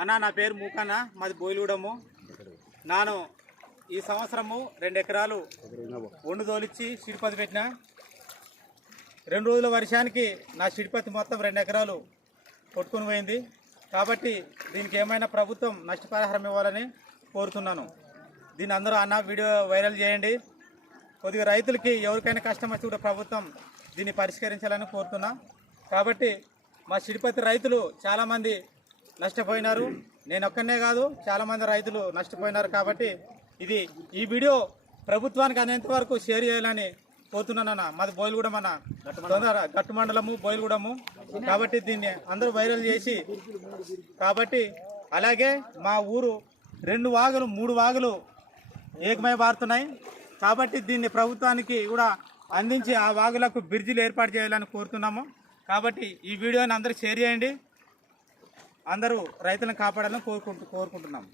అన్న నా పేరు మూకన్న, మాది బోయిలూడము. నాను ఈ సంవత్సరము 2 ఎకరాలు ఒండు తోలిచ్చి సిడిపత్తి పెట్టిన. 2 రోజుల వర్షానికి నా సిడిపత్తి మొత్తం 2 ఎకరాలు కొట్టుకుని పోయింది. కాబట్టి దీనికి ఏమైనా ప్రభుత్వం నష్టపరిహారం ఇవ్వాలని కోరుతున్నాను. దీన్ని అందరూ అన్న వీడియో వైరల్ చేయండి. కొద్దిగా రైతులకి ఎవరికైనా కష్టం వచ్చి కూడా ప్రభుత్వం దీన్ని పరిష్కరించాలని కోరుతున్నా. కాబట్టి మా సిడిపత్తి రైతులు చాలామంది నష్టపోయినారు. నేను ఒక్కనే కాదు, చాలామంది రైతులు నష్టపోయినారు. కాబట్టి ఈ వీడియో ప్రభుత్వానికి అనేంత వరకు షేర్ చేయాలని కోరుతున్నానన్న. మాది బోయిలగూడెం అన్న, గట్టు మండలము బోయిలగూడెము. కాబట్టి దీన్ని అందరూ వైరల్ చేసి, కాబట్టి అలాగే మా ఊరు 2 వాగులు 3 వాగులు ఏకమై పారుతున్నాయి. కాబట్టి దీన్ని ప్రభుత్వానికి కూడా అందించి ఆ వాగులకు బ్రిడ్జిలు ఏర్పాటు చేయాలని కోరుతున్నాము. కాబట్టి ఈ వీడియోని అందరూ షేర్ చేయండి. అందరూ రైతులను కాపాడాలని కోరుకుంటున్నాము.